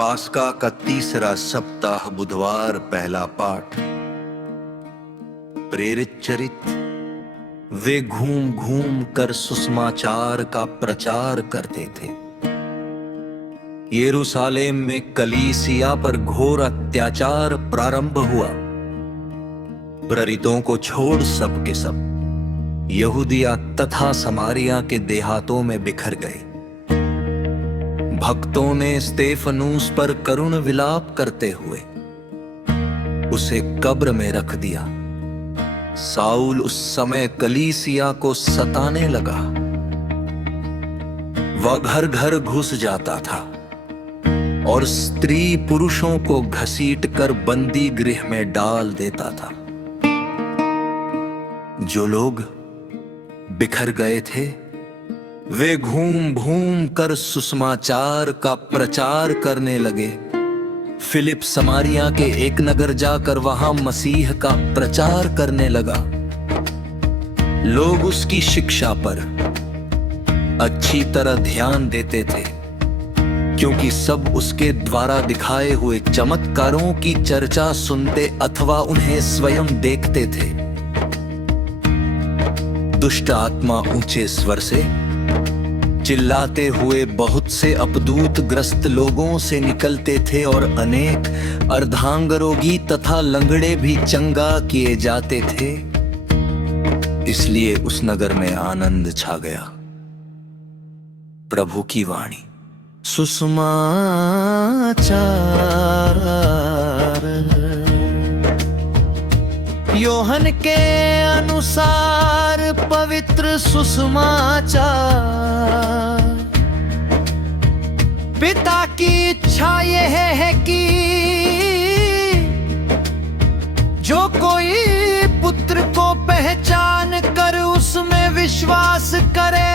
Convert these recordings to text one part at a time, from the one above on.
पास्का का तीसरा सप्ताह, बुधवार, पहला पाठ। प्रेरित चरित्र। वे घूम घूम कर सुसमाचार का प्रचार करते थे। यरूशलेम में कलीसिया पर घोर अत्याचार प्रारंभ हुआ। प्रेरितों को छोड़ सब के सब यहूदिया तथा समारिया के देहातों में बिखर गए। भक्तों ने स्तेफनूस पर करुण विलाप करते हुए उसे कब्र में रख दिया। साउल उस समय कलीसिया को सताने लगा। वह घर घर घुस जाता था और स्त्री पुरुषों को घसीटकर बंदी गृह में डाल देता था। जो लोग बिखर गए थे वे घूम घूम कर सुसमाचार का प्रचार करने लगे। फिलिप समारिया के एक नगर जाकर वहां मसीह का प्रचार करने लगा। लोग उसकी शिक्षा पर अच्छी तरह ध्यान देते थे, क्योंकि सब उसके द्वारा दिखाए हुए चमत्कारों की चर्चा सुनते अथवा उन्हें स्वयं देखते थे। दुष्ट आत्मा ऊंचे स्वर से चिल्लाते हुए बहुत से अपदूत ग्रस्त लोगों से निकलते थे और अनेक अर्धांगरोगी तथा लंगड़े भी चंगा किए जाते थे। इसलिए उस नगर में आनंद छा गया। प्रभु की वाणी। सुसमाचार। योहन के अनुसार पवित्र सुसमाचार। पिता की इच्छा यह है कि जो कोई पुत्र को पहचान कर उसमें विश्वास करे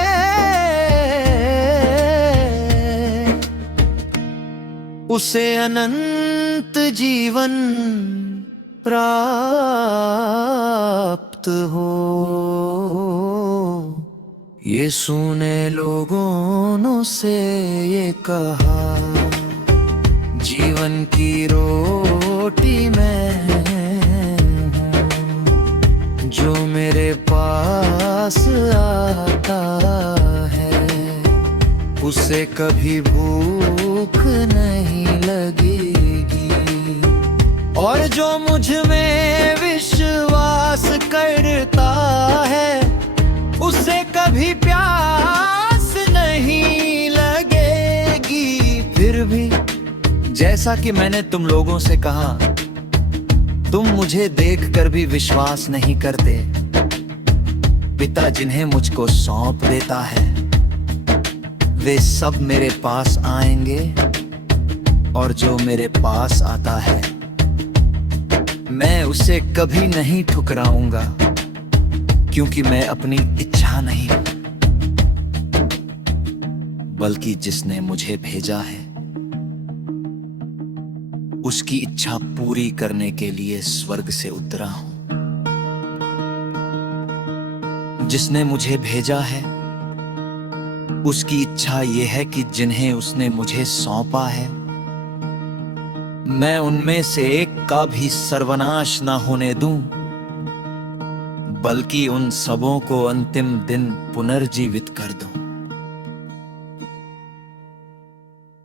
उसे अनंत जीवन प्राप्त हो। यीशु ने लोगों से ये कहा, जीवन की रोटी मैं हूँ। जो मेरे पास आता है उसे कभी भूख नहीं लगेगी, और जो मुझ में विश्वास करता है उसे कभी प्यास नहीं लगेगी। फिर भी जैसा कि मैंने तुम लोगों से कहा, तुम मुझे देखकर भी विश्वास नहीं करते। पिता जिन्हें मुझको सौंप देता है वे सब मेरे पास आएंगे, और जो मेरे पास आता है मैं उसे कभी नहीं ठुकराऊंगा, क्योंकि मैं अपनी इच्छा नहीं बल्कि जिसने मुझे भेजा है उसकी इच्छा पूरी करने के लिए स्वर्ग से उतरा हूं। जिसने मुझे भेजा है उसकी इच्छा यह है कि जिन्हें उसने मुझे सौंपा है मैं उनमें से एक का भी सर्वनाश न होने दूं, बल्कि उन सबों को अंतिम दिन पुनर्जीवित कर दूं।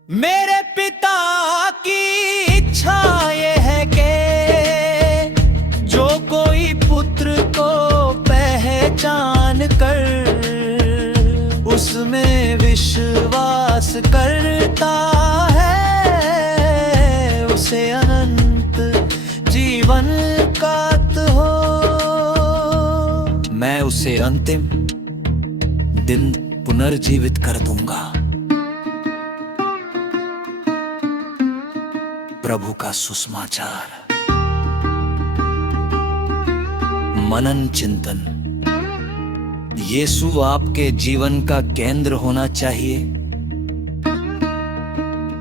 मेरे पिता की इच्छा ये है कि जो कोई पुत्र को पहचान कर उसमें विश्वास करता है उसे अनंत जीवन प्राप्त हो। मैं उसे अंतिम दिन पुनर्जीवित कर दूंगा। प्रभु का सुसमाचार। मनन चिंतन। यीशु आपके जीवन का केंद्र होना चाहिए।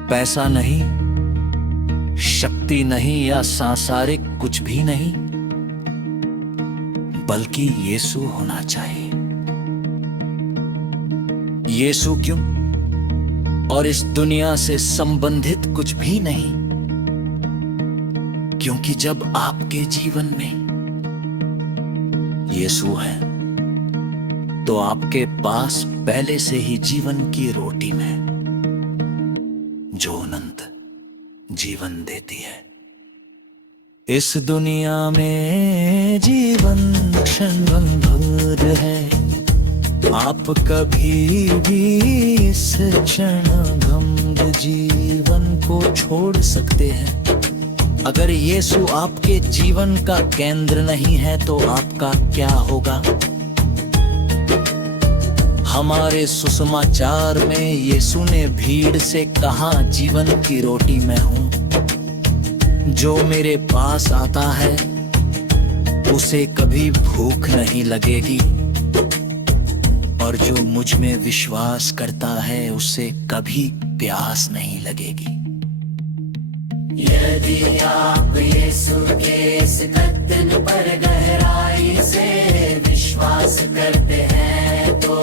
पैसा नहीं, शक्ति नहीं या सांसारिक कुछ भी नहीं, बल्कि यीशु होना चाहिए। यीशु क्यों? और इस दुनिया से संबंधित कुछ भी नहीं, क्योंकि जब आपके जीवन में यीशु है तो आपके पास पहले से ही जीवन की रोटी में जो अनंत जीवन देती है। इस दुनिया में जीवन क्षण भंगुर है, आप कभी भी इस क्षणभंग जीवन को छोड़ सकते हैं। अगर यीशु आपके जीवन का केंद्र नहीं है तो आपका क्या होगा? हमारे सुसमाचार में यीशु ने भीड़ से कहा, जीवन की रोटी मैं हूं, जो मेरे पास आता है उसे कभी भूख नहीं लगेगी, और जो मुझ में विश्वास करता है उसे कभी प्यास नहीं लगेगी। यदि आप यीशु के इस कथन पर गहराई से विश्वास करते हैं तो